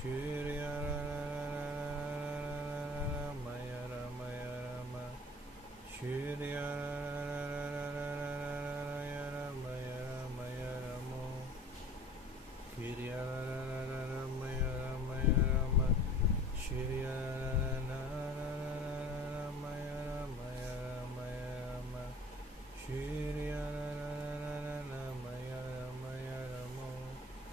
Shri Ramaya Ramaya Rama Shri Ramaya Ramaya Ramo Shri Ramaya Ramaya Rama Shri Ramaya Ramaya Ramaya Rama Shri Ramaya Ramaya Ramo Shri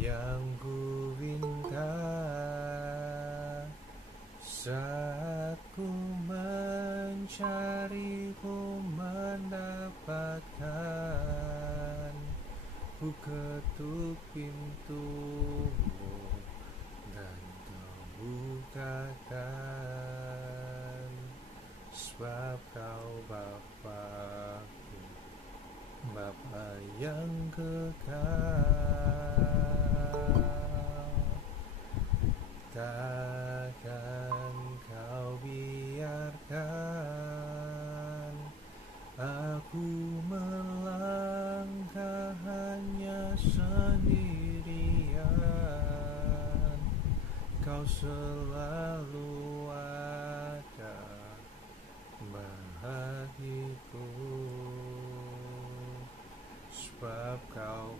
yang ku minta ku ketuk pintumu dan kau bukakan, sebab kau Bapa-Ku, Bapa yang kekal. Takkan kau biarkan aku melangkah hanya sendirian. Kau selalu ada bagiku, sebab kau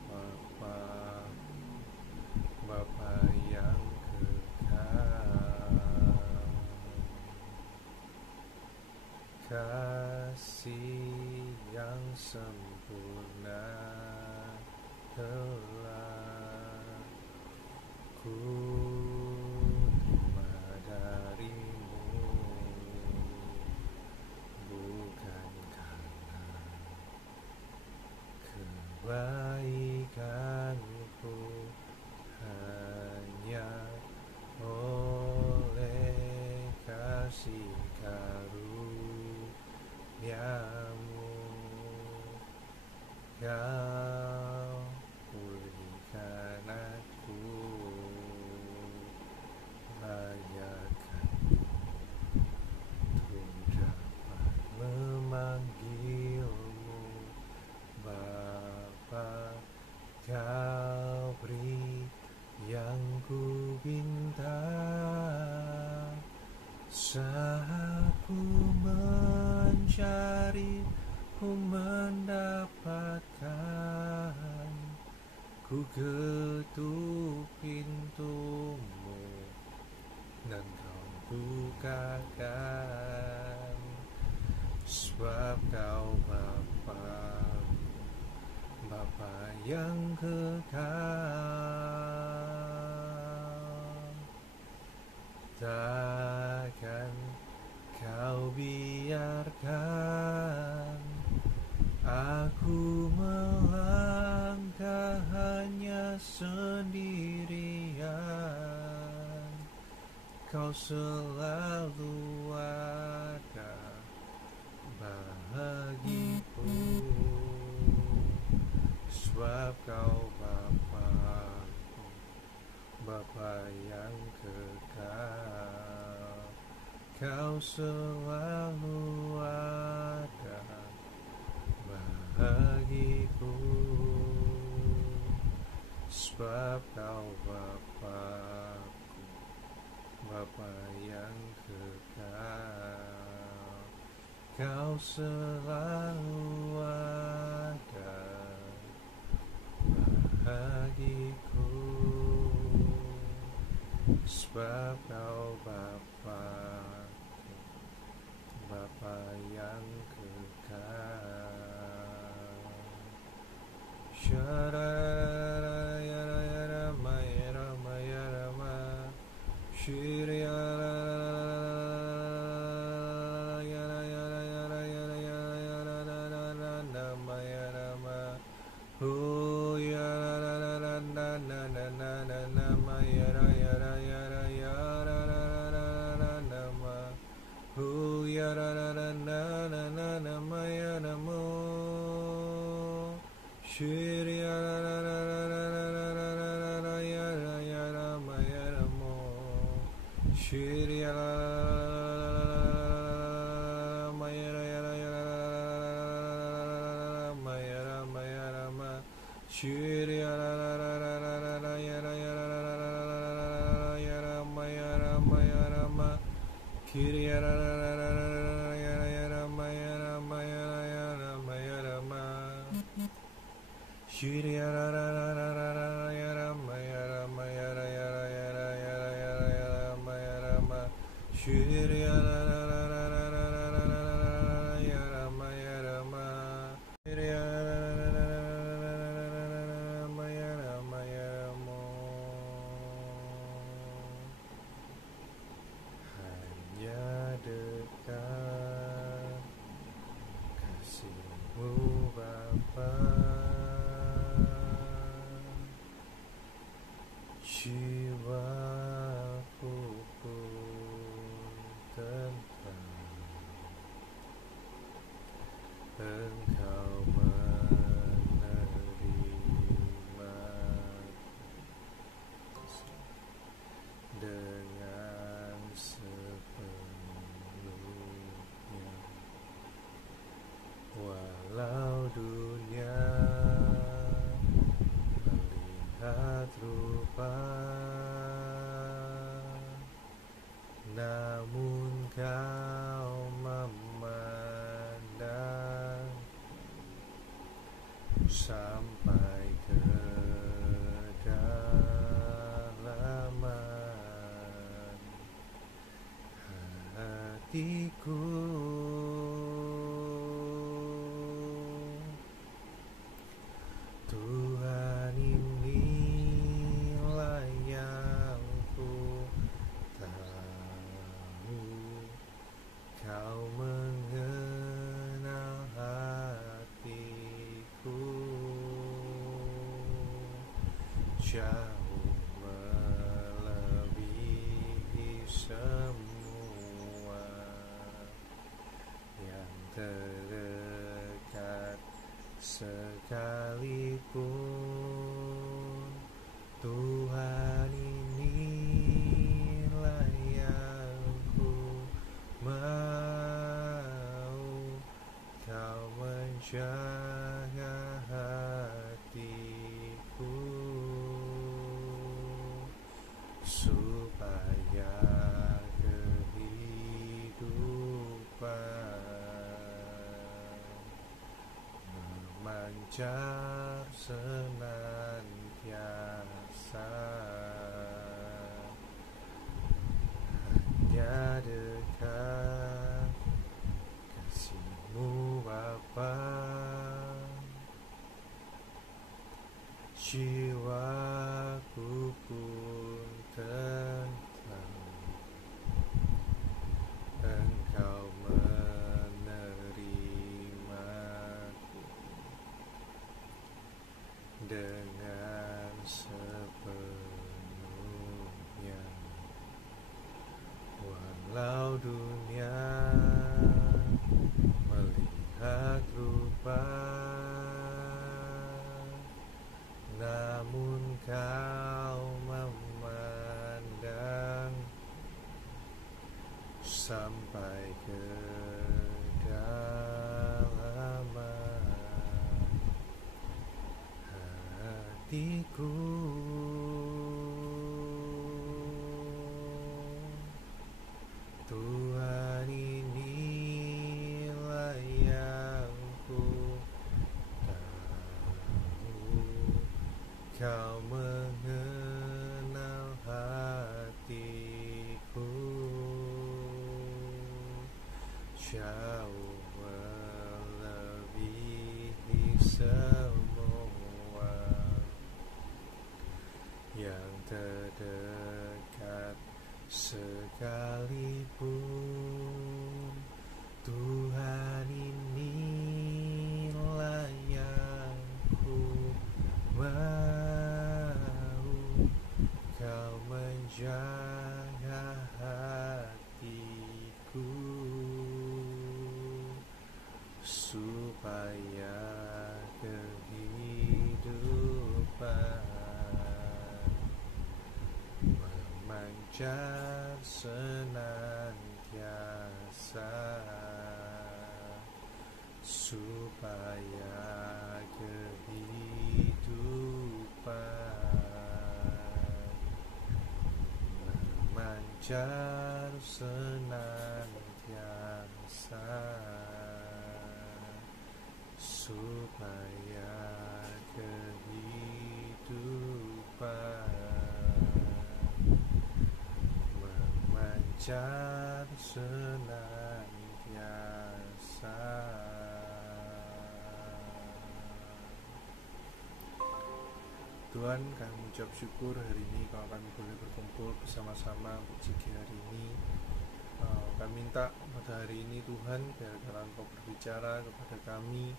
Bapa yang kekal. Kasih yang sempurna telah ku terima darimu, bukan karena kebaikanku, hanya oleh kasih karuniamu kau pulihkan aku, layakkan untuk dapat memanggilmu Bapa. Kau beri yang ku minta, saat ku mencari, ku mendapatkan. Ku ketuk pintumu dan kau bukakan, sebab kau Bapa yang kekal. Takkan kau biarkan aku melangkah hanya sendirian. Kau selalu ada bagiku, sebab kau Bapa-Ku, Bapa yang kekal. Kau selalu ada bagiku, sebab kau Bapa-Ku, Bapa yang kekal. Kau selalu ada bagiku, sebab kau Bapa-Ku, Bapa yang kekal. Sharayaramayaramayarama, Shiriyarayarayarayarayarayarayarayarama, Hu yararararanamayarayarayarayarayarayarayarama, Hu yararararanamayaramo, Shiriyararararayarayarayarayaramo, Shiriyararararamayarayarayarayarayarama, Shiriyararararayarayarayarayarayarama, Kiriyararararayarayarayarayarayarama, Shiriyararararayarayarayarayarayarayarama, Shiriyararararayarayarayarayarama, Shiriyararararayarayarayarayaramo. Hanya dekat kasih-Mu Bapa, sampai kedalaman hatiku. Tuhan, inilah yang ku tahu, Kau mengenal hatiku jauh melebihi semua yang terdekat sekalipun. Tuhan, inilah yang ku mau, Kau menjaga hatiku supaya kehidupan memancar senantiasa hanya dekat kasih-Mu Bapa. Jiwaku pun tentram, Engkau menerimaku dengan sepenuhnya. Walau dunia melihat rupa, namun Kau memandang sampai kedalaman hatiku. Tuhan, inilah yang ku tahu, Kau mengenal hatiku jauh melebihi semua yang terdekat sekalipun. Tuhan, inilah yang ku mau, Kau menjaga hatiku supaya kehidupan memancar senantiasa supaya kehidupan memancar senantiasa supaya kehidupan memancar senantiasa. Tuhan, kami mengucap syukur hari ini kalau kami boleh berkumpul bersama-sama untuk pagi hari ini. Kami minta pada hari ini Tuhan, biarkan Engkau berbicara kepada kami,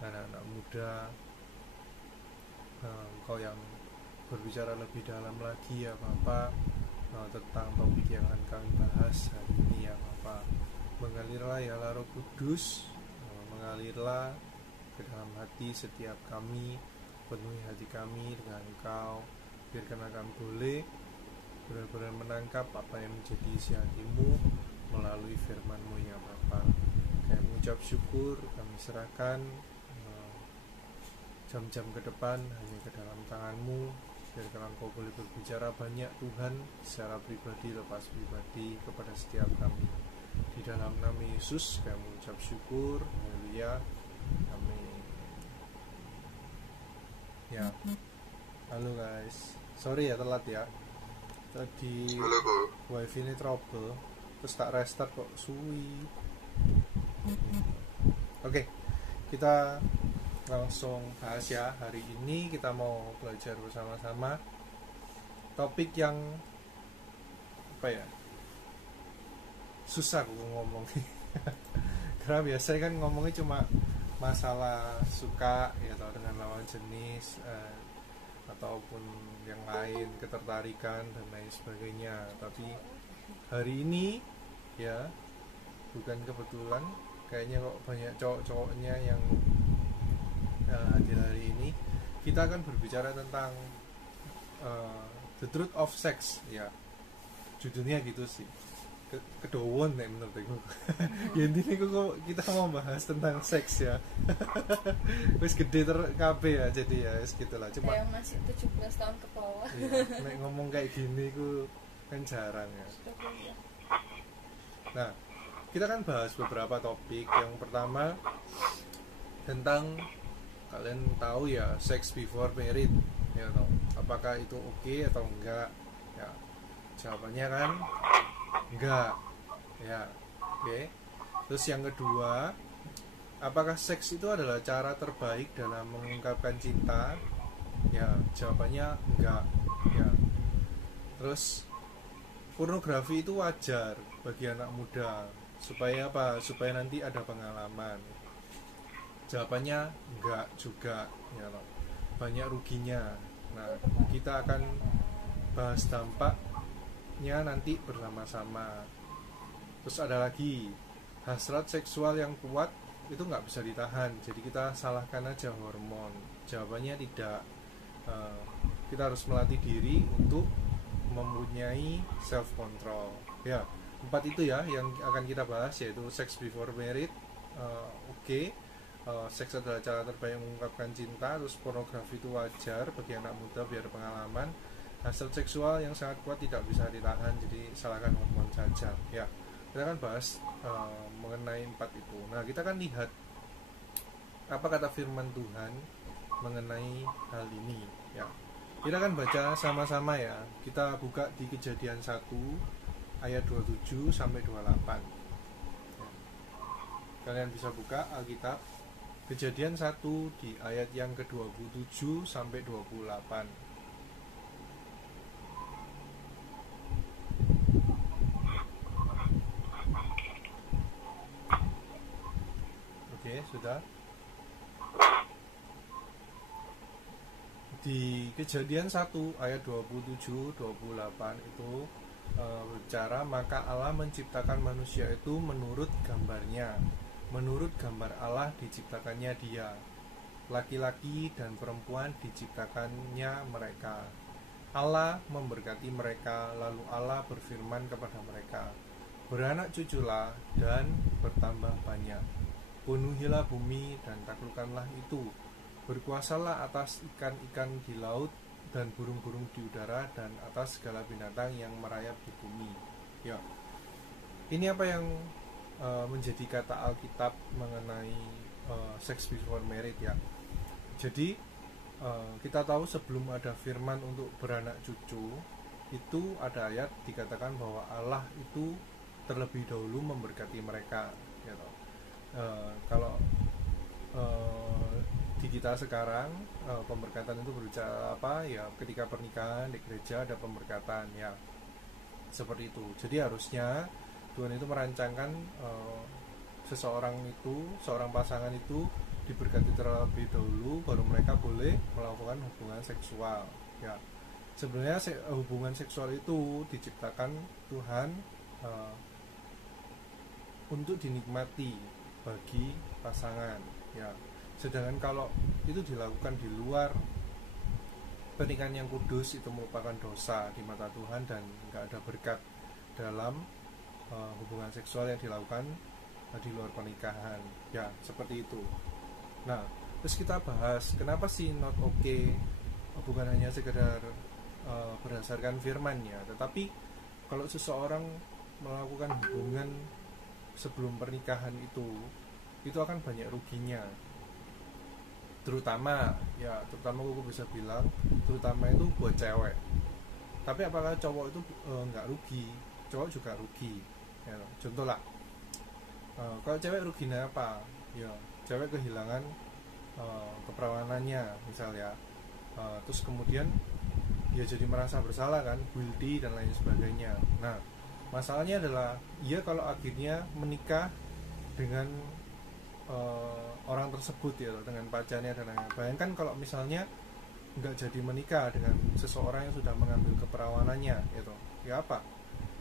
anak-anak muda. Engkau yang berbicara lebih dalam lagi ya Bapa, tentang topik yang akan kami bahas hari ini ya Bapa. Mengalirlah ya Roh Kudus, mengalirlah ke dalam hati setiap kami, penuhi hati kami dengan Engkau. Biarkan kami boleh benar-benar menangkap apa yang menjadi isi hati-Mu melalui firman-Mu ya Bapa. Kami mengucap syukur, kami serahkan jam-jam ke depan hanya ke dalam tangan-Mu. Biarkan Engkau boleh berbicara banyak Tuhan, secara pribadi lepas pribadi kepada setiap kami. Di dalam nama Yesus kami mengucap syukur. Haleluya. Amin. Ya, halo guys. Sorry ya telat ya. Tadi Halo kok. wifi ini trouble, terus tak restart kok suwi. Oke, kita langsung bahas ya. Hari ini kita mau belajar bersama-sama topik yang apa ya? Susah gue ngomong. Karena biasanya kan ngomongnya cuma masalah suka ya atau dengan lawan jenis ataupun yang lain, ketertarikan dan lain sebagainya. Tapi hari ini ya bukan kebetulan, kayaknya kok banyak cowok-cowoknya yang hadir hari ini. Kita akan berbicara tentang the truth of sex ya, judulnya gitu sih, kedowon nih menurut aku. Ya intinya kok kita mau bahas tentang seks ya. Wis gede kabeh ya, jadi ya wis gitulah. Cuma saya masih 17 tahun ke bawah. iya, nek ngomong kayak gini ku kan jarang ya. Nah, kita kan bahas beberapa topik. Yang pertama tentang, kalian tahu ya, sex before married ya toh. Apakah itu oke atau enggak? Ya, jawabannya kan enggak. Ya, oke. Terus yang kedua, apakah seks itu adalah cara terbaik dalam mengungkapkan cinta? Ya, jawabannya enggak. Ya. Terus pornografi itu wajar bagi anak muda, supaya apa? Supaya nanti ada pengalaman. Jawabannya enggak juga, ya loh. Banyak ruginya. Nah, kita akan bahas dampaknya nanti bersama-sama. Terus ada lagi, hasrat seksual yang kuat itu nggak bisa ditahan, jadi kita salahkan aja hormon. Jawabannya tidak. Kita harus melatih diri untuk mempunyai self control. Ya, 4 itu ya yang akan kita bahas, yaitu sex before married, oke. Seks adalah cara terbaik mengungkapkan cinta. Terus pornografi itu wajar bagi anak muda biar pengalaman. Hasrat seksual yang sangat kuat tidak bisa ditahan, jadi salahkan hormon saja. Ya, kita akan bahas mengenai 4 itu. Nah, kita akan lihat apa kata firman Tuhan mengenai hal ini ya. Kita akan baca sama-sama ya. Kita buka di Kejadian 1 ayat 27 sampai 28 ya. Kalian bisa buka Alkitab Kejadian 1 di ayat yang ke-27 sampai 28. Oke, sudah. Di Kejadian 1 ayat 27-28 itu bicara, maka Allah menciptakan manusia itu menurut gambarnya. Menurut gambar Allah diciptakannya dia. Laki-laki dan perempuan diciptakannya mereka. Allah memberkati mereka, lalu Allah berfirman kepada mereka, beranak cuculah dan bertambah banyak. Penuhilah bumi dan taklukkanlah itu. Berkuasalah atas ikan-ikan di laut dan burung-burung di udara dan atas segala binatang yang merayap di bumi. Ya, ini apa yang menjadi kata Alkitab mengenai sex before married ya. Jadi kita tahu sebelum ada firman untuk beranak cucu, itu ada ayat dikatakan bahwa Allah itu terlebih dahulu memberkati mereka. Ya, kalau di kita sekarang pemberkatan itu berbicara apa ya, ketika pernikahan di gereja ada pemberkatan ya, seperti itu. Jadi harusnya Tuhan itu merancangkan seseorang itu, seorang pasangan itu diberkati terlebih dahulu, baru mereka boleh melakukan hubungan seksual ya. Sebenarnya hubungan seksual itu diciptakan Tuhan untuk dinikmati bagi pasangan ya. Sedangkan kalau itu dilakukan di luar pernikahan yang kudus, itu merupakan dosa di mata Tuhan dan nggak ada berkat dalam hubungan seksual yang dilakukan di luar pernikahan ya, seperti itu. Nah, terus kita bahas kenapa sih not okay, bukan hanya sekedar berdasarkan firman-Nya, tetapi kalau seseorang melakukan hubungan sebelum pernikahan itu akan banyak ruginya. terutama aku bisa bilang terutama itu buat cewek. Tapi apakah cowok itu nggak rugi? Cowok juga rugi ya. Contoh lah, kalau cewek ruginya apa ya, cewek kehilangan keperawanannya misalnya, terus kemudian ya jadi merasa bersalah kan, guilty dan lain sebagainya. Nah masalahnya adalah ya kalau akhirnya menikah dengan orang tersebut ya, dengan pacarnya dan lain-lain. Bayangkan kalau misalnya nggak jadi menikah dengan seseorang yang sudah mengambil keperawanannya gitu, ya apa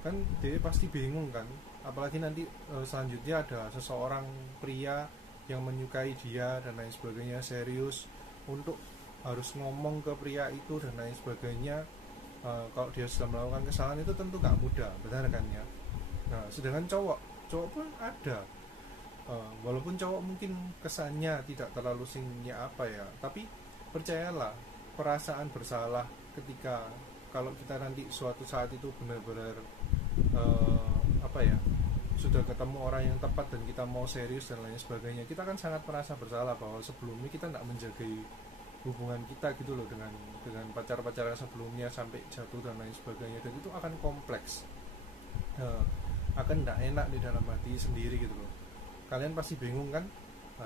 kan dia pasti bingung kan, apalagi nanti selanjutnya ada seseorang pria yang menyukai dia dan lain sebagainya, serius untuk harus ngomong ke pria itu dan lain sebagainya. Kalau dia sudah melakukan kesalahan itu tentu gak mudah, benar kan ya. Nah sedangkan cowok pun ada, walaupun cowok mungkin kesannya tidak terlalu singnya apa ya, tapi percayalah, perasaan bersalah ketika kalau kita nanti suatu saat itu benar-benar apa ya, sudah ketemu orang yang tepat dan kita mau serius dan lain sebagainya, kita kan sangat merasa bersalah bahwa sebelumnya kita tidak menjaga hubungan kita gitu loh dengan pacar-pacaran sebelumnya sampai jatuh dan lain sebagainya, dan itu akan kompleks, akan tidak enak di dalam hati sendiri gitu loh. Kalian pasti bingung kan,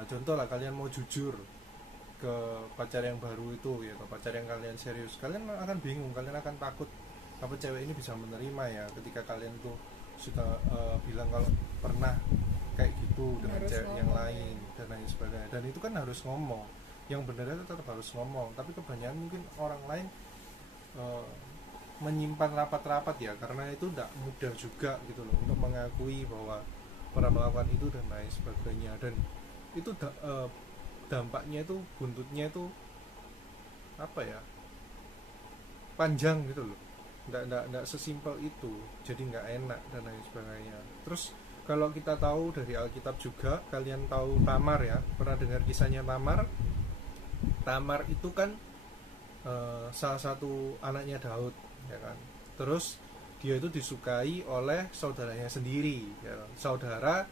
contoh lah kalian mau jujur ke pacar yang baru itu ya, ke pacar yang kalian serius, kalian akan bingung, kalian akan takut apa cewek ini bisa menerima ya ketika kalian tuh sudah bilang kalau pernah kayak gitu dengan harus cewek yang ngomong. lain dan lain sebagainya. Dan itu kan harus ngomong, yang benar itu tetap harus ngomong, tapi kebanyakan mungkin orang lain menyimpan rapat-rapat ya, karena itu tidak mudah juga gitu loh untuk mengakui bahwa pernah melakukan itu dan lain sebagainya. Dan itu dampaknya itu, buntutnya itu apa ya, panjang gitu loh, nggak sesimpel itu, jadi nggak enak dan lain sebagainya. Terus kalau kita tahu dari Alkitab juga, kalian tahu Tamar ya, pernah dengar kisahnya Tamar? Tamar itu kan salah satu anaknya Daud ya kan. Terus dia itu disukai oleh saudaranya sendiri ya kan? Saudara,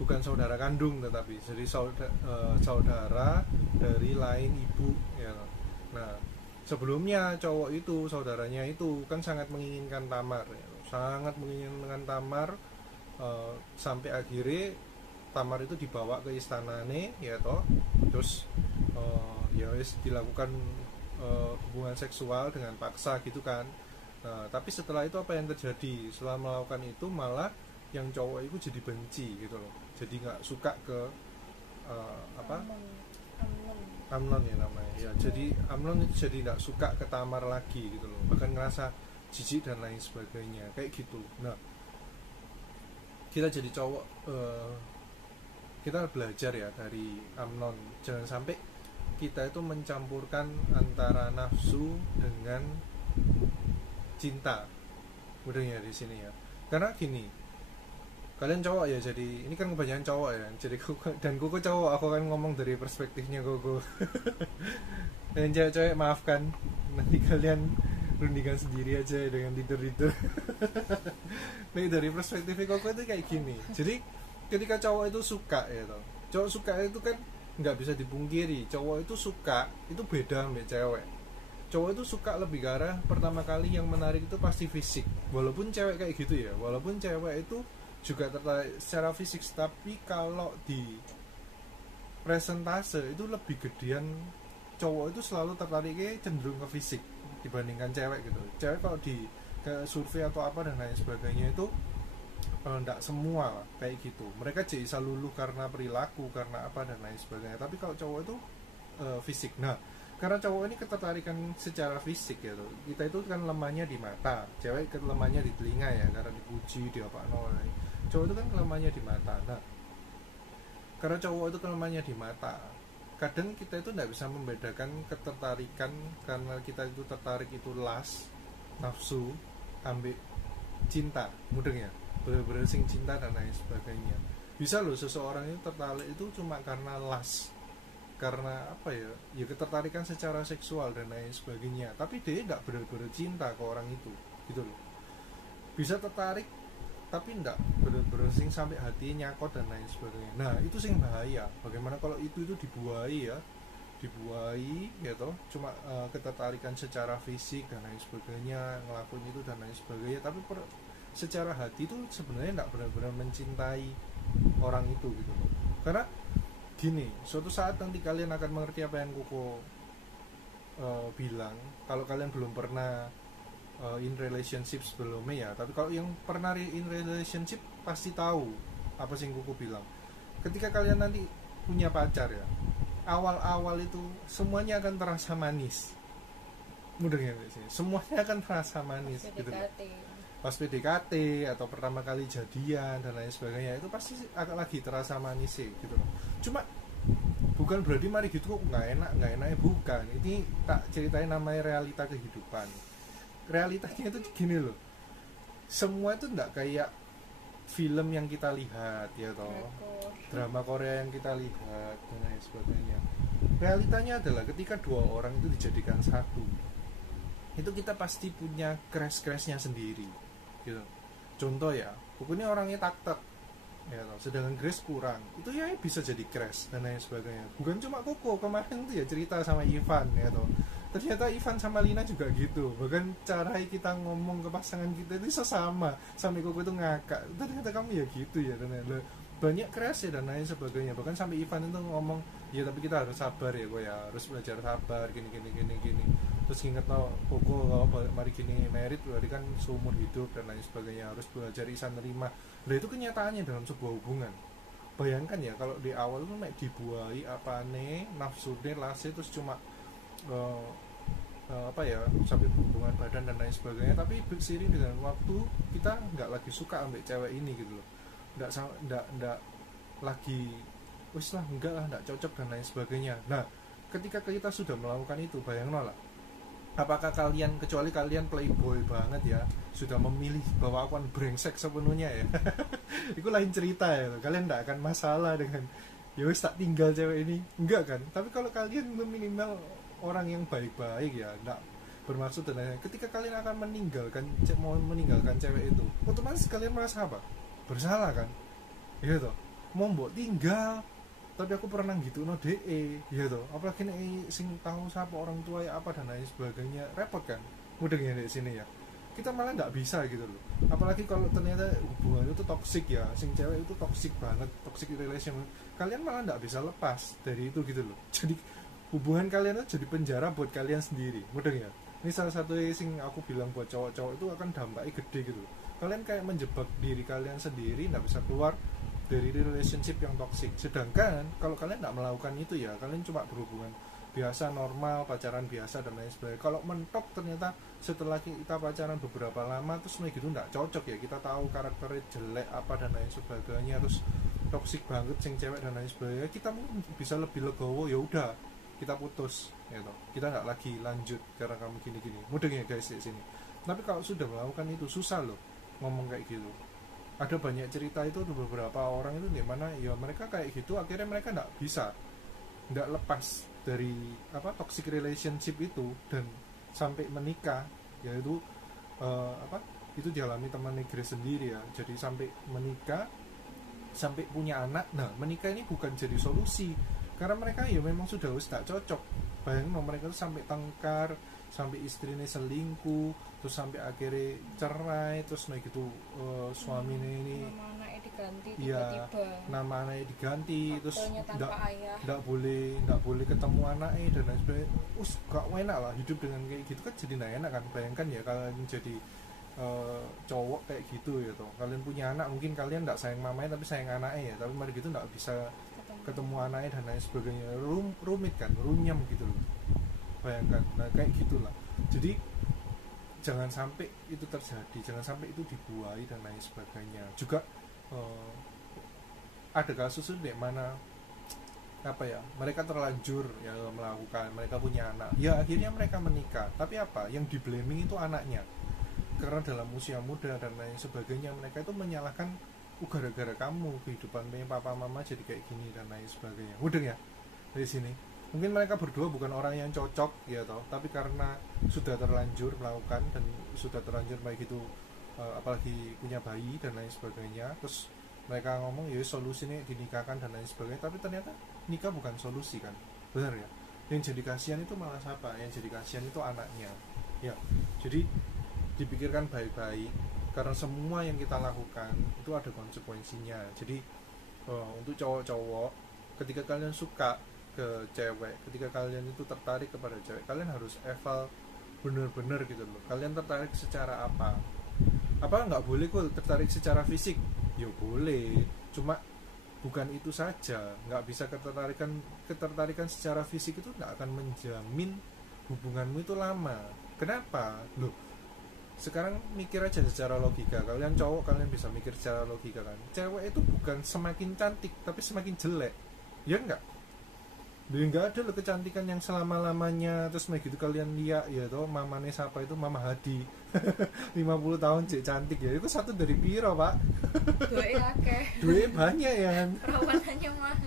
bukan saudara kandung tetapi jadi saudara dari lain ibu ya kan. Nah sebelumnya cowok itu, saudaranya itu kan sangat menginginkan Tamar ya, sangat menginginkan Tamar, sampai akhirnya Tamar itu dibawa ke istanane ya toh. Terus ya wis dilakukan hubungan seksual dengan paksa gitu kan. Nah, tapi setelah itu apa yang terjadi? Setelah melakukan itu malah yang cowok itu jadi benci gitu loh. Jadi nggak suka ke Amnon ya namanya. Ya, jadi Amnon itu jadi nggak suka ke Tamar lagi gitu loh. Bahkan ngerasa jijik dan lain sebagainya kayak gitu. Nah, kita jadi cowok, kita belajar ya dari Amnon, jangan sampai kita itu mencampurkan antara nafsu dengan cinta, mudahnya di sini ya. Karena gini, kalian cowok ya, jadi ini kan kebanyakan cowok ya, jadi dan kuku cowok, aku kan ngomong dari perspektifnya kuku. Dan cewek-cewek maafkan, nanti kalian rundingkan sendiri aja dengan leader. Nah dari perspektif kuku itu kayak gini. Jadi ketika cowok itu suka ya toh, cowok suka itu kan nggak bisa dipungkiri, cowok itu suka itu beda sama cewek. Cowok itu suka lebih ke arah, pertama kali yang menarik itu pasti fisik, walaupun cewek kayak gitu ya, walaupun cewek itu juga tertarik secara fisik, tapi kalau di presentase itu lebih gedean, cowok itu selalu tertariknya cenderung ke fisik dibandingkan cewek gitu. Cewek kalau di ke survei atau apa dan lain sebagainya itu enggak semua kayak gitu, mereka jadi luluh karena perilaku, karena apa dan lain sebagainya. Tapi kalau cowok itu fisik. Nah karena cowok ini ketertarikan secara fisik ya tuh, kita itu kan lemahnya di mata, cewek kan lemahnya di telinga ya, karena dipuji, di apa no. Cowok itu kan lemahnya di mata. Nah karena cowok itu kelemahannya di mata, kadang kita itu tidak bisa membedakan ketertarikan, karena kita itu tertarik itu las, nafsu, ambil cinta, mudeng ya, bener-bener sing cinta dan lain sebagainya. Bisa loh seseorang itu tertarik itu cuma karena las, karena apa ya, ya ketertarikan secara seksual dan lain sebagainya, tapi dia nggak bener-bener cinta ke orang itu gitu loh. Bisa tertarik tapi nggak bener-bener sing sampai hati nyakot dan lain sebagainya. Nah itu sing bahaya. Bagaimana kalau itu dibuai ya, dibuai ya toh, cuma ketertarikan secara fisik dan lain sebagainya, ngelakuin itu dan lain sebagainya, tapi secara hati itu sebenarnya nggak benar-benar mencintai orang itu gitu loh. Karena gini, suatu saat nanti kalian akan mengerti apa yang Koko bilang. Kalau kalian belum pernah in relationship sebelumnya ya, tapi kalau yang pernah in relationship pasti tahu apa sih yang Koko bilang. Ketika kalian nanti punya pacar ya, awal-awal itu semuanya akan terasa manis, mudah ya sih, semuanya akan terasa manis gitu loh. Pas PDKT atau pertama kali jadian dan lain sebagainya, itu pasti akan lagi terasa manis sih gitu loh. Cuma bukan berarti mari gitu kok nggak enaknya, bukan. Ini tak ceritain namanya realita kehidupan. Realitanya itu gini loh, semua itu nggak kayak film yang kita lihat ya toh, drama Korea yang kita lihat dan lain sebagainya. Realitanya adalah ketika dua orang itu dijadikan satu, itu kita pasti punya crash-crashnya sendiri gitu. Contoh ya, Kuku ini orangnya tak ya toh, sedangkan Grace kurang, itu ya bisa jadi crash dan lain sebagainya. Bukan cuma Koko, kemarin tuh ya cerita sama Ivan ya toh, ternyata Ivan sama Lina juga gitu. Bahkan cara kita ngomong ke pasangan kita itu sama, sampai Koko itu ngakak, ternyata kamu ya gitu ya, dan banyak crash ya dan lain sebagainya. Bahkan sampai Ivan itu ngomong, ya tapi kita harus sabar ya kok ya, harus belajar sabar gini. Terus inget no Koko kalau mari gini merit berarti kan seumur hidup dan lain sebagainya, harus belajar bisa nerima. Nah itu kenyataannya dalam sebuah hubungan. Bayangkan ya kalau di awal itu mek dibuai apane nafsunya lase, terus cuma apa ya, sampai hubungan badan dan lain sebagainya, tapi seiring dengan waktu kita nggak lagi suka ambil cewek ini gitu loh, nggak lagi wis lah, enggak lah, nggak cocok dan lain sebagainya. Nah ketika kita sudah melakukan itu, bayang lah, apakah kalian, kecuali kalian playboy banget ya, sudah memilih bahwa aku akan brengsek sepenuhnya ya itu lain cerita ya, kalian tidak akan masalah dengan ya wis tak tinggal cewek ini, enggak kan. Tapi kalau kalian meminimal orang yang baik-baik ya, tidak bermaksud dan ketika kalian akan mau meninggalkan cewek itu, otomatis kalian merasa apa? Bersalah kan, ya toh, mau mbok tinggal tapi aku pernah gitu no DE ya toh, apalagi nih sing tahu siapa orang tua ya apa dan lain sebagainya, repot kan. Mudahnya di sini ya, kita malah nggak bisa gitu loh. Apalagi kalau ternyata hubungan itu toksik ya, sing cewek itu toksik banget, toxic relation, kalian malah nggak bisa lepas dari itu gitu loh. Jadi hubungan kalian itu jadi penjara buat kalian sendiri, mudahnya. Ini salah satu sing aku bilang buat cowok-cowok itu akan dampaknya gede gitu loh. Kalian kayak menjebak diri kalian sendiri, nggak bisa keluar dari relationship yang toksik. Sedangkan kalau kalian nggak melakukan itu ya, kalian cuma berhubungan biasa, normal, pacaran biasa dan lain sebagainya. Kalau mentok ternyata setelah kita pacaran beberapa lama terus gitu nggak cocok ya, kita tahu karakternya jelek apa dan lain sebagainya, terus toksik banget sing cewek dan lain sebagainya, kita mungkin bisa lebih legowo, ya udah kita putus gitu, kita nggak lagi lanjut karena kamu gini mudahnya guys di sini. Tapi kalau sudah melakukan itu susah loh ngomong kayak gitu. Ada banyak cerita itu, beberapa orang itu di mana ya mereka kayak gitu, akhirnya mereka nggak lepas dari apa toxic relationship itu dan sampai menikah, yaitu itu dialami teman negeri sendiri ya. Jadi sampai menikah, sampai punya anak. Nah menikah ini bukan jadi solusi, karena mereka ya memang sudah tak cocok. Bayangin mereka tuh sampai tengkar, sampai istrinya selingkuh, terus sampai akhirnya cerai, terus naik gitu suaminya ini nama anaknya diganti ya, tiba-tiba, nama anaknya diganti, terus tanpa nggak boleh ketemu anaknya dan lain sebagainya. Gak enak lah hidup dengan kayak gitu kan, jadi nggak enak kan. Bayangkan ya kalian jadi cowok kayak gitu ya toh, kalian punya anak, mungkin kalian nggak sayang mamanya tapi sayang anaknya ya, tapi mari gitu nggak bisa ketemu anaknya dan lain sebagainya, rumit kan, runyam gitu loh. Bayangkan, nah kayak gitulah. Jadi jangan sampai itu terjadi, jangan sampai itu dibuai dan lain sebagainya. Juga ada kasus di mana apa ya, mereka terlanjur ya melakukan, mereka punya anak ya, akhirnya mereka menikah, tapi apa yang di blaming itu anaknya, karena dalam usia muda dan lain sebagainya mereka itu menyalahkan, gara-gara kamu kehidupan papa mama jadi kayak gini dan lain sebagainya. Udah ya dari sini mungkin mereka berdua bukan orang yang cocok ya toh, tapi karena sudah terlanjur melakukan dan sudah terlanjur baik itu apalagi punya bayi dan lain sebagainya, terus mereka ngomong ya solusinya dinikahkan dan lain sebagainya, tapi ternyata nikah bukan solusi kan, benar ya. Yang jadi kasihan itu malah siapa? Yang jadi kasihan itu anaknya. Ya, jadi dipikirkan baik-baik karena semua yang kita lakukan itu ada konsekuensinya. Jadi untuk cowok-cowok, ketika kalian suka ke cewek, ketika kalian itu tertarik kepada cewek, kalian harus eval bener-bener gitu loh. Kalian tertarik secara apa? Apa nggak boleh kok tertarik secara fisik? Ya boleh, cuma bukan itu saja. Nggak bisa ketertarikan secara fisik itu nggak akan menjamin hubunganmu itu lama. Kenapa? Loh, sekarang mikir aja secara logika. Kalian cowok, kalian bisa mikir secara logika kan. Cewek itu bukan semakin cantik, tapi semakin jelek. Ya enggak? Dia enggak ada loh kecantikan yang selama-lamanya. Terus begitu kalian lihat ya toh, mamane siapa itu, Mama Hadi. 50 tahun cek cantik ya. Itu satu dari piro, Pak? Duit akeh. Duit banyak ya kan.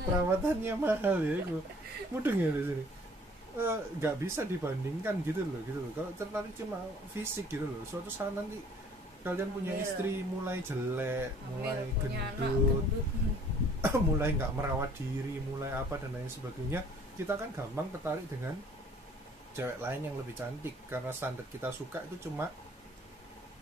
Perawatannya mahal ya itu. Mudeng ya di sini. Nggak bisa dibandingkan gitu loh. Kalau tertarik cuma fisik gitu loh, suatu saat nanti kalian punya istri mulai jelek, mulai gendut, mulai nggak merawat diri, mulai apa dan lain sebagainya, kita kan gampang tertarik dengan cewek lain yang lebih cantik karena standar kita suka itu cuma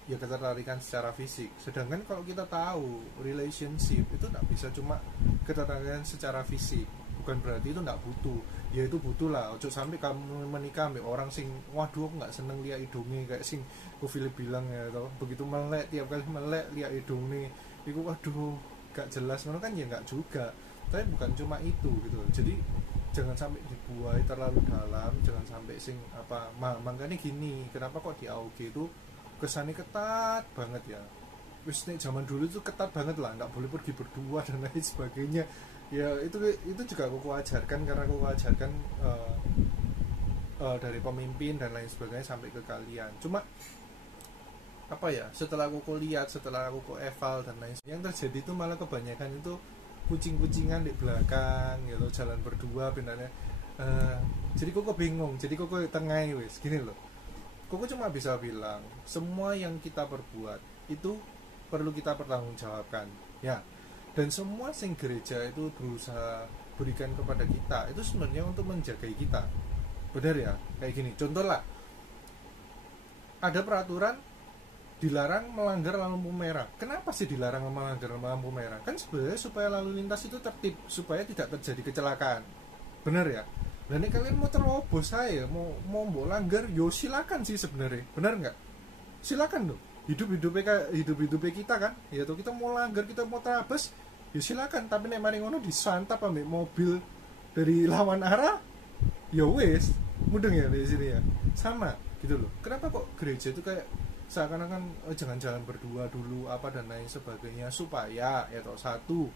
ya ketertarikan secara fisik. Sedangkan kalau kita tahu relationship itu nggak bisa cuma ketertarikan secara fisik, bukan berarti itu nggak butuh. Ya itu butuh lah. Ojo sampai kamu menikah sama orang sing waduh aku nggak seneng lihat hidungnya kayak sing ku Philip bilang ya toh, begitu melek tiap kali melek lihat hidungnya itu waduh gak jelas, mana kan ya nggak juga. Tapi bukan cuma itu gitu. Jadi jangan sampai dibuai terlalu dalam, jangan sampai sing apa makanya gini, kenapa kok di AOG itu kesannya ketat banget ya. Wis nek zaman dulu itu ketat banget lah, nggak boleh pergi berdua dan lain sebagainya. Ya itu juga aku ajarkan karena aku ajarkan dari pemimpin dan lain sebagainya sampai ke kalian. Cuma apa ya, setelah aku lihat, setelah aku eval dan lain sebagainya, yang terjadi itu malah kebanyakan itu kucing-kucingan di belakang gitu, jalan berdua pindahnya. Jadi kok bingung, jadi kok tengah wis gini loh. Kok cuma bisa bilang semua yang kita perbuat itu perlu kita pertanggungjawabkan ya. Dan semua sing gereja itu berusaha berikan kepada kita itu sebenarnya untuk menjaga kita. Benar ya? Kayak gini, contoh lah, ada peraturan dilarang melanggar lampu merah. Kenapa sih dilarang melanggar lampu merah? Kan sebenarnya supaya lalu lintas itu tertib, supaya tidak terjadi kecelakaan. Benar ya? Dan ini kalian mau terobos saya, mau langgar, yo silakan sih sebenarnya. Benar nggak? Silakan loh. Hidup-hidupnya kita kan, ya tuh kita mau langgar, kita mau terabas, ya silakan. Tapi nek mari ngono disantap ambek mobil dari lawan arah, ya wes, mudeng ya di sini ya. Sama gitu loh. Kenapa kok gereja itu kayak seakan-akan jangan jalan berdua dulu apa dan lain sebagainya, supaya ya toh satu,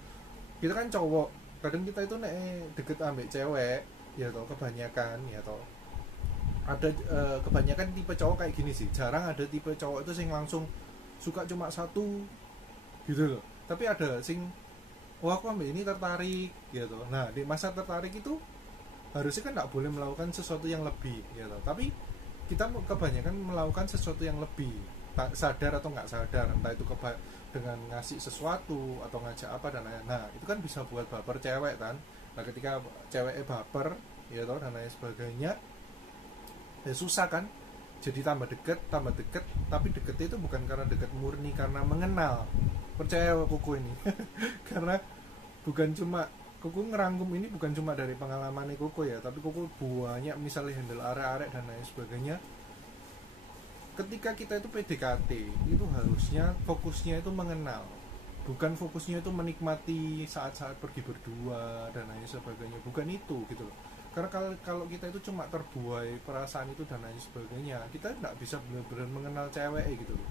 kita kan cowok, kadang kita itu nek deket ambek cewek, ya toh kebanyakan ya toh ada kebanyakan tipe cowok kayak gini sih. Jarang ada tipe cowok itu sing langsung suka cuma satu gitu loh. Tapi ada sing wah aku ambil ini tertarik gitu. Nah di masa tertarik itu harusnya kan nggak boleh melakukan sesuatu yang lebih gitu. Tapi kita kebanyakan melakukan sesuatu yang lebih, sadar atau nggak sadar, entah itu dengan ngasih sesuatu atau ngajak apa dan lain-lain. Nah itu kan bisa buat baper cewek kan. Nah ketika ceweknya baper ya toh dan lain sebagainya, ya susah kan, jadi tambah deket. Tapi deketnya itu bukan karena deket murni karena mengenal. Percaya kuku ini karena bukan cuma kuku ngerangkum ini, bukan cuma dari pengalaman kuku ya, tapi kuku banyak misalnya handle arek-arek dan lain sebagainya. Ketika kita itu PDKT itu harusnya fokusnya itu mengenal, bukan fokusnya itu menikmati saat-saat pergi berdua dan lain sebagainya, bukan itu gitu loh. Karena kalau kita itu cuma terbuai perasaan itu dan lain sebagainya, kita tidak bisa benar-benar mengenal cewek gitu loh.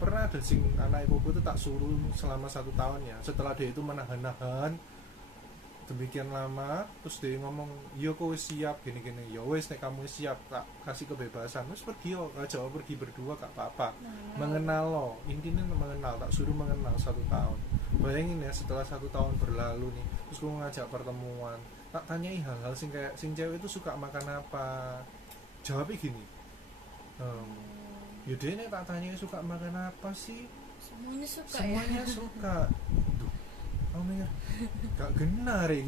Pernah ada sing anak ibuku itu tak suruh selama 1 tahun ya. Setelah dia itu menahan-nahan demikian lama, terus dia ngomong, yo kau siap gini-gini, yo wes nek kamu siap tak kasih kebebasan, terus pergi yo, aja pergi berdua gak apa-apa. Mengenal lo, intinya mengenal, tak suruh mengenal 1 tahun. Bayangin ya setelah 1 tahun berlalu nih, terus gue ngajak pertemuan, tak tanyai hal-hal sing kayak sing cewek itu suka makan apa, jawabnya gini, yaudah nih tak tanya suka makan apa sih, semuanya suka semuanya ya? Suka. Duh, aku mikir gak genar ya.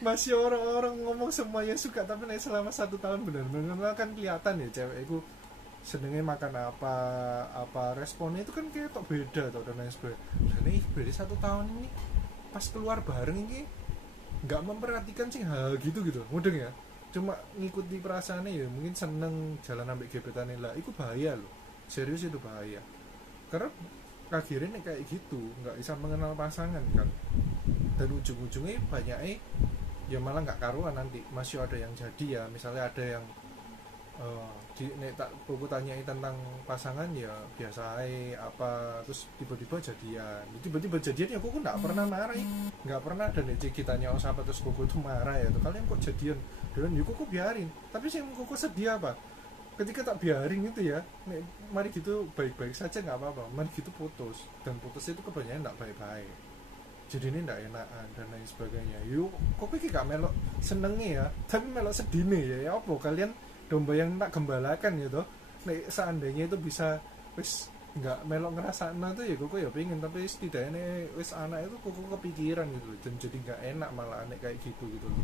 Masih orang-orang ngomong semuanya suka, tapi nek selama 1 tahun benar-benar kan kelihatan ya cewek itu senengnya makan apa responnya itu kan kayak tok beda tau dan lain sebagainya. Dan ini beda 1 tahun ini pas keluar bareng ini nggak memperhatikan sih hal gitu mudeng ya, cuma ngikuti perasaannya ya, mungkin seneng jalan ambek gebetannya lah, itu bahaya loh, serius itu bahaya. Karena akhirnya kayak gitu nggak bisa mengenal pasangan kan, dan ujung-ujungnya banyak ya malah nggak karuan, nanti masih ada yang jadi ya, misalnya ada yang tak buku tanyai tentang pasangan ya biasa apa, terus tiba-tiba jadian ya kok nggak pernah marah, nggak pernah ada nih kitanya siapa terus kok tuh marah ya tuh kalian kok jadian dan ya kok biarin, tapi sih kok sedih apa ketika tak biarin itu ya, mari gitu baik-baik saja nggak apa-apa, mari gitu putus, dan putus itu kebanyakan nggak baik-baik, jadi ini nggak enakan dan lain sebagainya. Yuk kok pikir gak melok senengnya ya, tapi melok sedih nih ya apa kalian domba yang tak gembalakan gitu. Nek seandainya itu bisa wis nggak melok ngerasakno tuh ya kok ya pengen, tapi setidaknya wis anak itu kok kepikiran gitu loh, dan jadi nggak enak malah aneh kayak gitu loh.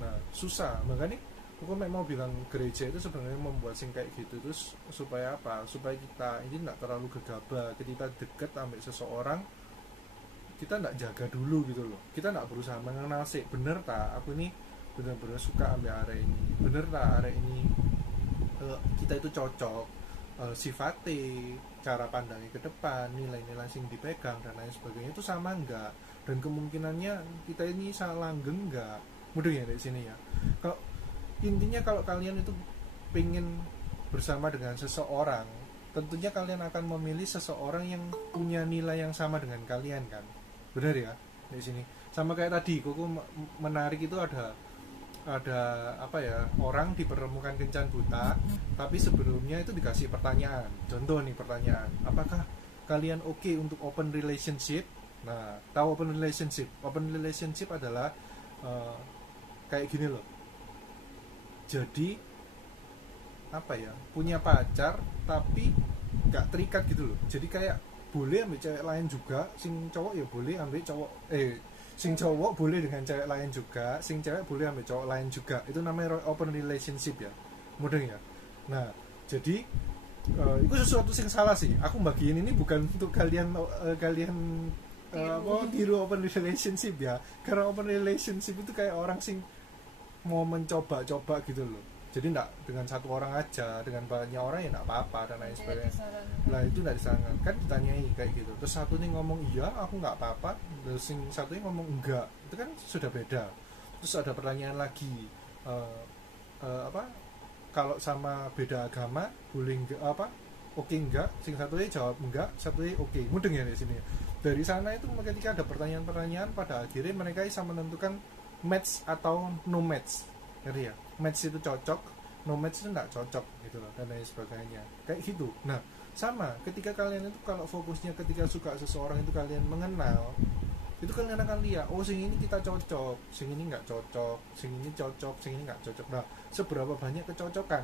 Nah susah, makanya aku mau bilang gereja itu sebenarnya membuat sing kayak gitu terus supaya apa, supaya kita ini nggak terlalu gegabah ketika deket ambil seseorang, kita nggak jaga dulu gitu loh, kita nggak berusaha mengenal sih bener tak aku ini bener-bener suka ambil area ini, bener tak area ini kita itu cocok, sifatnya, cara pandangnya ke depan, nilai-nilai sing dipegang dan lain sebagainya itu sama enggak, dan kemungkinannya kita ini salah langgeng enggak, mudah ya dari sini ya. Kalau intinya kalau kalian itu pengen bersama dengan seseorang, tentunya kalian akan memilih seseorang yang punya nilai yang sama dengan kalian kan, benar ya di sini. Sama kayak tadi koko menarik itu ada apa ya, orang dipertemukan kencan buta, tapi sebelumnya itu dikasih pertanyaan. Contoh nih pertanyaan, apakah kalian oke untuk open relationship? Nah, tahu open relationship? Open relationship adalah kayak gini loh. Jadi apa ya, punya pacar tapi gak terikat gitu loh. Jadi kayak boleh ambil cewek lain juga, sing cowok ya boleh ambil cowok sing cowok boleh dengan cewek lain juga, sing cewek boleh ambil cowok lain juga. Itu namanya open relationship ya, mudeng ya. Nah jadi itu sesuatu yang salah sih. Aku bagiin ini bukan untuk kalian tiru open relationship ya, karena open relationship itu kayak orang sing mau mencoba-coba gitu loh. Jadi enggak dengan satu orang aja, dengan banyak orang ya enggak apa-apa dan lain sebagainya. Lah itu enggak disarankan, kan ditanyai kayak gitu. Terus satu nih ngomong iya aku enggak apa-apa, terus satu nih ngomong enggak, itu kan sudah beda. Terus ada pertanyaan lagi, apa kalau sama beda agama boleh enggak apa oke enggak, sing satunya jawab enggak, satunya oke. Mudeng ya di sini. Dari sana itu ketika ada pertanyaan-pertanyaan, pada akhirnya mereka bisa menentukan match atau no match. Ngerti ya? Match itu cocok, no match itu enggak cocok gitu loh, dan lain sebagainya. Kayak gitu. Nah, sama ketika kalian itu kalau fokusnya ketika suka seseorang itu kalian mengenal, itu kalian akan lihat, oh sing ini kita cocok, sing ini enggak cocok, sing ini cocok, sing ini enggak cocok. Nah, seberapa banyak kecocokan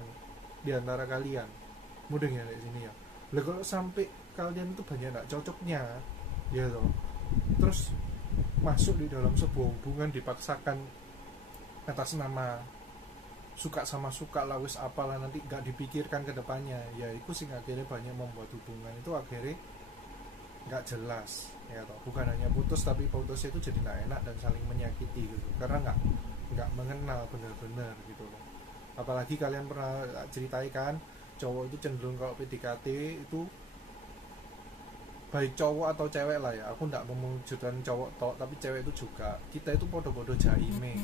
di antara kalian? Mudeng ya di sini ya. Lah kalau sampai kalian itu banyak enggak cocoknya, ya toh. Terus masuk di dalam sebuah hubungan dipaksakan atas nama suka sama suka lah wis apalah, nanti gak dipikirkan ke depannya, ya itu sih akhirnya banyak membuat hubungan itu akhirnya gak jelas ya toh. Bukan hanya putus, tapi putusnya itu jadi gak enak dan saling menyakiti gitu, karena gak mengenal benar-benar gitu loh. Apalagi kalian pernah ceritakan cowok itu cenderung kalau PDKT itu baik cowok atau cewek lah ya, aku nggak memujudkan cowok tok, tapi cewek itu juga, kita itu podo-podo jaime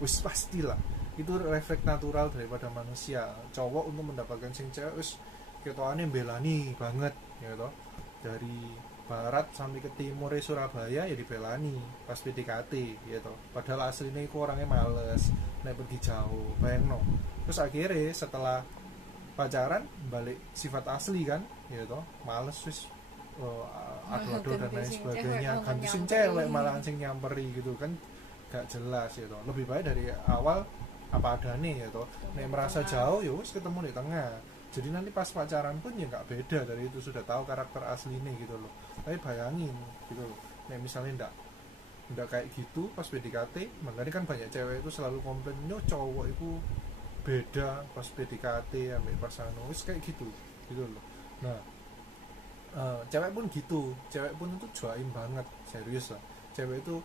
wis pastilah, itu refleks natural daripada manusia. Cowok untuk mendapatkan sing cewek wis ketokane belani banget ya toh, dari barat sampai ke timur Surabaya ya dibelani pas PDKT ya toh, padahal aslinya itu orangnya males naik pergi jauh, bayangno. Terus akhirnya setelah pacaran balik sifat asli kan ya toh, males wis ado-ado dan lain sebagainya, ganti sing cewek malah sing nyamperi gitu kan, gak jelas ya toh. Lebih baik dari awal apa adanya ya toh, nek merasa jauh ya wis ketemu di tengah, jadi nanti pas pacaran pun ya gak beda dari itu, sudah tahu karakter aslinya gitu loh. Tapi bayangin gitu loh, Nek misalnya ndak kayak gitu pas PDKT, makanya kan banyak cewek itu selalu komplain, yo cowok itu beda pas PDKT ambek pas anu wis kayak gitu loh. Nah, cewek pun gitu, cewek pun itu jaim banget, serius lah. Cewek itu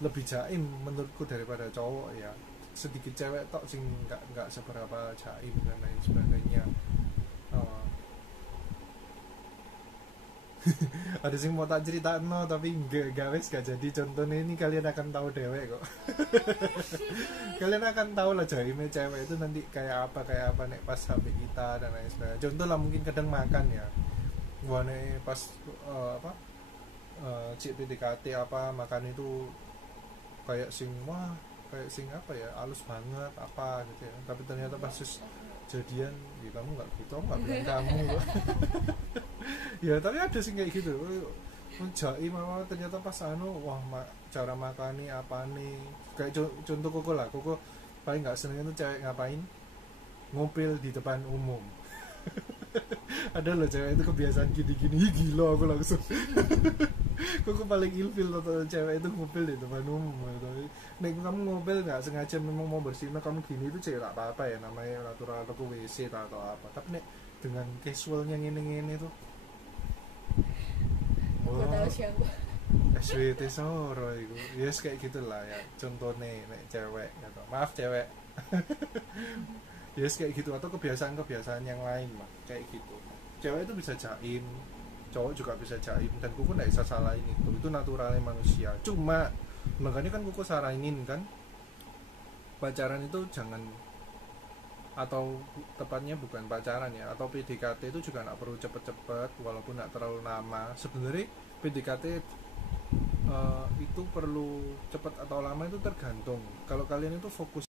lebih jaim menurutku daripada cowok ya. Sedikit cewek tok sing nggak seberapa jaim dan lain sebagainya. Ada sing mau tak cerita no tapi gak wes gak jadi. Contohnya ini kalian akan tahu dewek kok. Kalian akan tahu lah jaimnya cewek itu nanti kayak apa nek pas sampai kita dan lain sebagainya. Contoh lah mungkin kadang makan ya, wane pas cik PDKT apa makan itu kayak sing apa ya, halus banget apa gitu ya, tapi ternyata pas jadian ya kamu nggak gitu, aku nggak bilang kamu. Ya tapi ada sih kayak gitu, jaim apa ternyata pas wah cara makannya apa nih, kayak contoh Koko lah. Koko paling nggak seneng itu cewek ngapain ngupil di depan umum. Ada loh cewek itu kebiasaan gini-gini, gila aku langsung. Koko paling ilfil atau cewek itu ngupil di depan umum gitu. Nek kamu ngupil nggak sengaja memang mau bersihin kamu gini itu cewek tak apa-apa ya, namanya natural atau WC atau apa. Tapi nek dengan casualnya ngene-ngene tuh, Gak tahu siapa. SWT soro itu. Yes kayak gitulah ya. Contohnya nek cewek gitu. Maaf cewek. Yes kayak gitu, atau kebiasaan-kebiasaan yang lain mah kayak gitu. Cewek itu bisa jaim, cowok juga bisa jaim, dan Kuku nggak bisa salahin itu naturalnya manusia. Cuma makanya kan Kuku saranin kan pacaran itu jangan, atau tepatnya bukan pacaran ya, atau PDKT itu juga nggak perlu cepet-cepet walaupun nggak terlalu lama. Sebenarnya PDKT itu perlu cepat atau lama itu tergantung. Kalau kalian itu fokus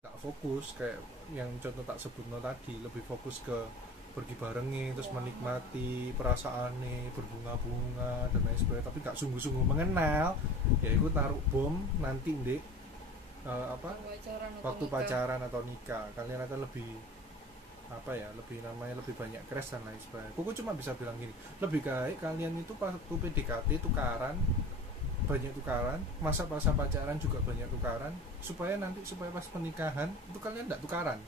kayak yang contoh tak sebut tadi, lebih fokus ke pergi barengnya, terus menikmati perasaannya, berbunga-bunga dan lain sebagainya, tapi gak sungguh-sungguh mengenal, ya itu taruh bom nanti dek waktu pacaran atau nikah kalian akan lebih lebih banyak crash dan lain sebagainya. Aku cuma bisa bilang gini, lebih baik kalian itu pas PDKT banyak tukaran, masa-masa pacaran juga banyak tukaran, supaya pas pernikahan itu kalian tidak tukaran.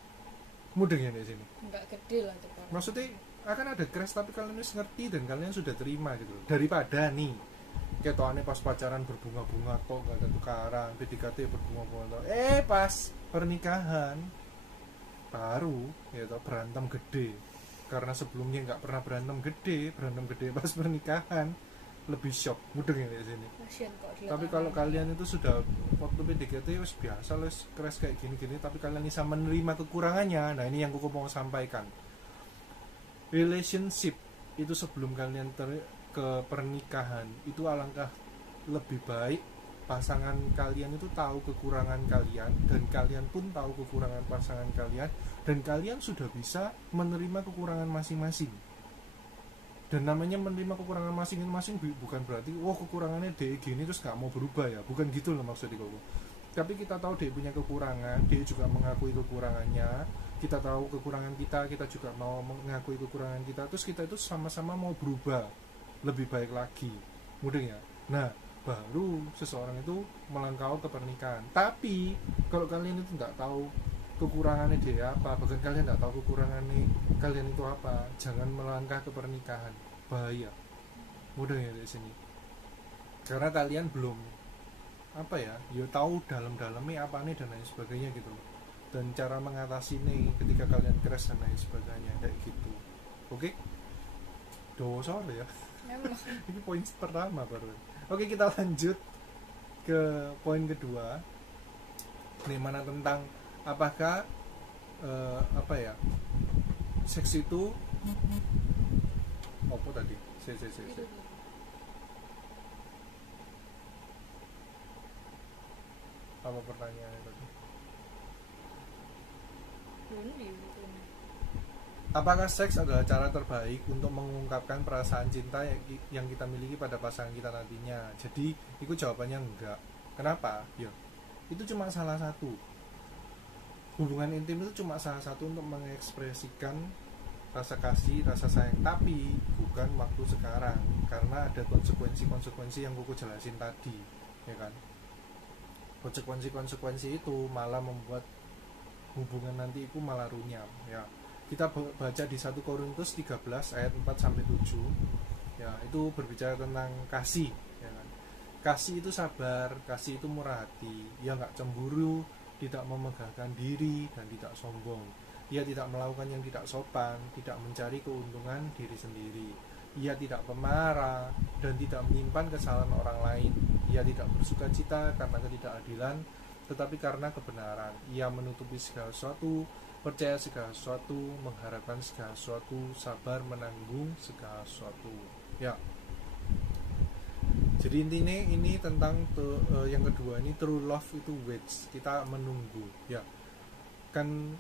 Mudahnya di sini. Enggak gede lah tukaran. Maksudnya akan ada crash tapi kalian harus ngerti dan kalian sudah terima gitu. Daripada nih ketoane pas pacaran berbunga-bunga kok gak ada tukaran, PDKT berbunga-bunga pas pernikahan baru ya berantem gede. Karena sebelumnya nggak pernah berantem gede pas pernikahan, lebih shock. Mudeng ya di sini. Tapi kalau kalian itu sudah waktu PDKT wis biasa les crash kayak gini-gini, tapi kalian bisa menerima kekurangannya. Nah ini yang aku mau sampaikan. Relationship itu sebelum kalian ke pernikahan itu alangkah lebih baik pasangan kalian itu tahu kekurangan kalian, dan kalian pun tahu kekurangan pasangan kalian, dan kalian sudah bisa menerima kekurangan masing-masing. Dan namanya menerima kekurangan masing-masing bukan berarti kekurangannya dia gini terus gak mau berubah ya, bukan gitu loh maksudnya kok. Tapi kita tahu dia punya kekurangan, dia juga mengakui kekurangannya, kita tahu kekurangan kita juga mau mengakui kekurangan kita, terus kita itu sama-sama mau berubah lebih baik lagi, mudah ya. Nah baru seseorang itu melangkah ke pernikahan. Tapi kalau kalian itu nggak tahu kekurangannya dia apa, bahkan kalian nggak tahu kekurangannya kalian itu apa, jangan melangkah ke pernikahan, bahaya. Mudah ya di sini, karena kalian belum tahu dalam-dalamnya apa nih dan lain sebagainya gitu, dan cara mengatasi nih ketika kalian crash dan lain sebagainya kayak gitu. Oke, dosa ya. Ini poin pertama baru. Oke, kita lanjut ke poin kedua, nih mana tentang apakah seks itu apa tadi? Apa pertanyaannya tadi? Apakah seks adalah cara terbaik untuk mengungkapkan perasaan cinta yang kita miliki pada pasangan kita nantinya? Jadi, itu jawabannya enggak. Kenapa? Ya, itu cuma salah satu. Hubungan intim itu cuma salah satu untuk mengekspresikan rasa kasih, rasa sayang, tapi bukan waktu sekarang, karena ada konsekuensi yang kuku jelasin tadi, ya kan. Konsekuensi itu malah membuat hubungan nanti itu malah runyam, ya. Kita baca di 1 Korintus 13 ayat 4 sampai 7, ya, itu berbicara tentang kasih, ya kan. Kasih itu sabar, kasih itu murah hati, ia nggak cemburu, tidak memegahkan diri, dan tidak sombong. Ia tidak melakukan yang tidak sopan, tidak mencari keuntungan diri sendiri. Ia tidak pemarah dan tidak menyimpan kesalahan orang lain. Ia tidak bersuka cita karena ketidakadilan, tetapi karena kebenaran. Ia menutupi segala sesuatu, percaya segala sesuatu, mengharapkan segala sesuatu, sabar menanggung segala sesuatu. Ya. Jadi intinya ini tentang yang kedua ini, true love itu waits, kita menunggu, ya. Kan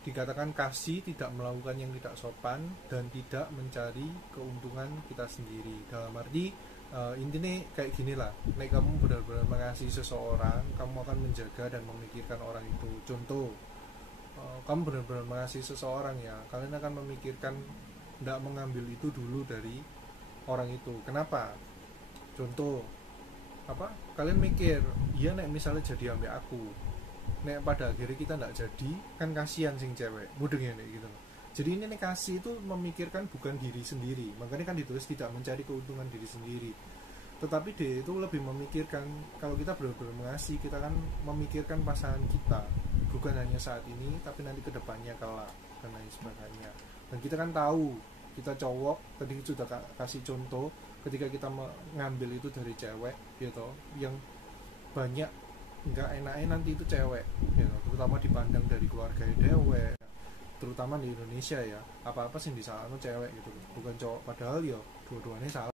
dikatakan kasih tidak melakukan yang tidak sopan dan tidak mencari keuntungan kita sendiri. Dalam arti intinya kayak gini lah, nek kamu benar-benar mengasihi seseorang, kamu akan menjaga dan memikirkan orang itu. Contoh, kamu benar-benar mengasihi seseorang, ya, kalian akan memikirkan tidak mengambil itu dulu dari orang itu. Kenapa? Contoh, kalian mikir, iya nek misalnya jadi ambil aku, nek pada akhirnya kita tidak jadi, kan kasihan sing cewek, mudeng ya nek gitu. Jadi ini nek kasih itu memikirkan bukan diri sendiri, makanya kan ditulis tidak mencari keuntungan diri sendiri, tetapi dia itu lebih memikirkan, kalau kita benar-benar mengasihi, kita kan memikirkan pasangan kita, bukan hanya saat ini, tapi nanti kedepannya kelak dan lain sebagainya. Dan kita kan tahu, kita cowok, tadi sudah kasih contoh, ketika kita mengambil itu dari cewek, gitu, yang banyak nggak enaknya nanti itu cewek, ya, terutama dipandang dari keluarga dewe, terutama di Indonesia, ya, apa-apa sih disalahkan cewek gitu, bukan cowok, padahal ya dua-duanya salah.